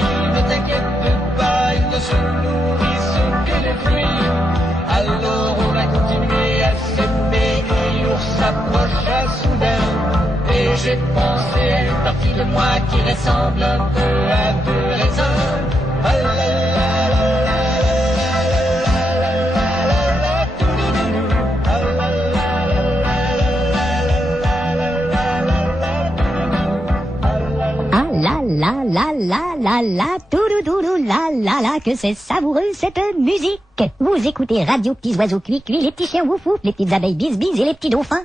ne t'inquiète pas, ils ne se nourrissent que de fruits. Alors on a continué à s'aimer et l'ours s'approcha soudain. Et j'ai pensé à une partie de moi qui ressemble un peu à deux raisins. Ah là là là là. La touloudoulou, la, que c'est savoureux cette musique. Vous écoutez Radio Petits Oiseaux Cuits, les petits chiens wouf wouf, les petites abeilles bis bis et les petits dauphins.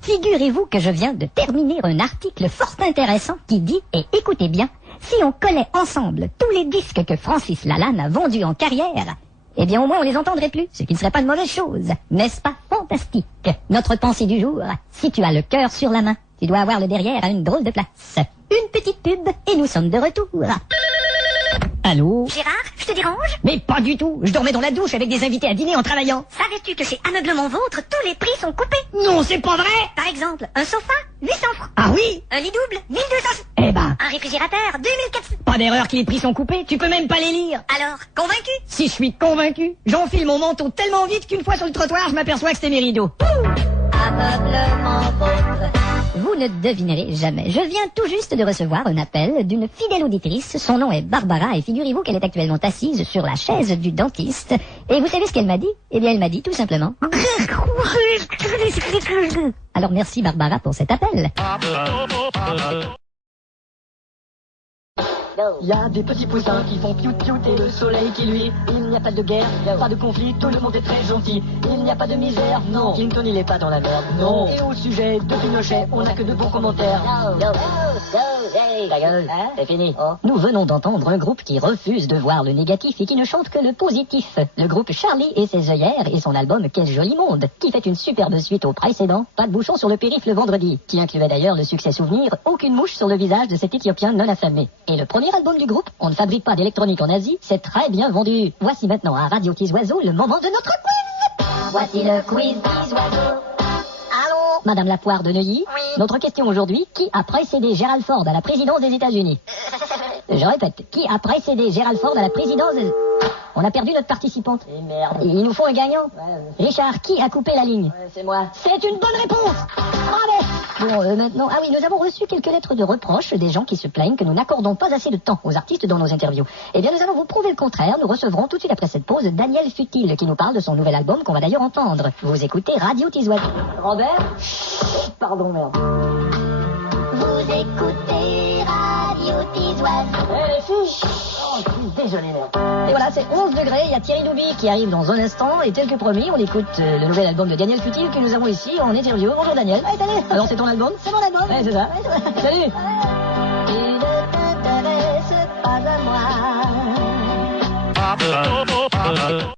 Figurez-vous que je viens de terminer un article fort intéressant qui dit, et écoutez bien, si on collait ensemble tous les disques que Francis Lalanne a vendus en carrière, eh bien au moins on les entendrait plus, ce qui ne serait pas une mauvaise chose. N'est-ce pas fantastique? Notre pensée du jour, si tu as le cœur sur la main, tu dois avoir le derrière à une drôle de place. Une petite pub et nous sommes de retour. Allô? Gérard, je te dérange? Mais pas du tout, je dormais dans la douche avec des invités à dîner en travaillant. Savais-tu que chez Ameublement Vôtre, tous les prix sont coupés? Non, c'est pas vrai! Par exemple, un sofa, 800 francs. Ah oui? Un lit double, 1200. Eh ben, Un réfrigérateur, 2400. pas d'erreur que les prix sont coupés, tu peux même pas les lire. Alors, convaincu? Si je suis convaincu, j'enfile mon manteau tellement vite qu'une fois sur le trottoir, je m'aperçois que c'était mes rideaux. Ameublement Vôtre. Vous ne devinerez jamais. Je viens tout juste de recevoir un appel d'une fidèle auditrice. Son nom est Barbara et figurez-vous qu'elle est actuellement assise sur la chaise du dentiste. Et vous savez ce qu'elle m'a dit? Eh bien, elle m'a dit tout simplement... Alors merci Barbara pour cet appel. Il y a des petits poussins qui font piou-piou et le soleil qui luit. Il n'y a pas de guerre, pas de conflit, tout le monde est très gentil. Il n'y a pas de misère, non. Clinton il est pas dans la merde, non. Et au sujet de Pinochet, on n'a que de bons commentaires. Ta gueule, c'est fini. Nous venons d'entendre un groupe qui refuse de voir le négatif et qui ne chante que le positif. Le groupe Charlie et ses œillères et son album Quel joli monde, qui fait une superbe suite au précédent. Pas de bouchon sur le périph' le vendredi, qui incluait d'ailleurs le succès souvenir Aucune mouche sur le visage de cet Éthiopien non affamé. Et le premier album du groupe, On ne fabrique pas d'électronique en Asie, c'est très bien vendu. Voici maintenant à Radio Petits Oiseaux le moment de notre quiz. Voici le quiz des oiseaux. Allô, Madame la Poire de Neuilly. Oui. Notre question aujourd'hui, qui a précédé Gerald Ford à la présidence des États-Unis? Je répète, qui a précédé Gerald Ford à la présidence des... On a perdu notre participante. Et merde. Il nous faut un gagnant. Ouais. Richard, qui a coupé la ligne? Ouais, c'est moi. C'est une bonne réponse. Bravo. Bon, maintenant... Ah oui, nous avons reçu quelques lettres de reproches des gens qui se plaignent que nous n'accordons pas assez de temps aux artistes dans nos interviews. Eh bien, nous allons vous prouver le contraire. Nous recevrons tout de suite après cette pause Daniel Futile qui nous parle de son nouvel album qu'on va d'ailleurs entendre. Vous écoutez Radio Petits Oiseaux. Robert? Pardon, merde. Vous écoutez Radio Petits Oiseaux. Eh les filles! Oh, je suis désolé, merde. Et voilà, c'est 11 degrés, il y a Thierry Douby qui arrive dans un instant, et tel que promis, on écoute le nouvel album de Daniel Futile que nous avons ici en interview. Bonjour Daniel. Allez, salut. Alors c'est ton album? C'est mon album. Ouais, c'est ça. Salut. Tu ne t'intéresses pas à moi.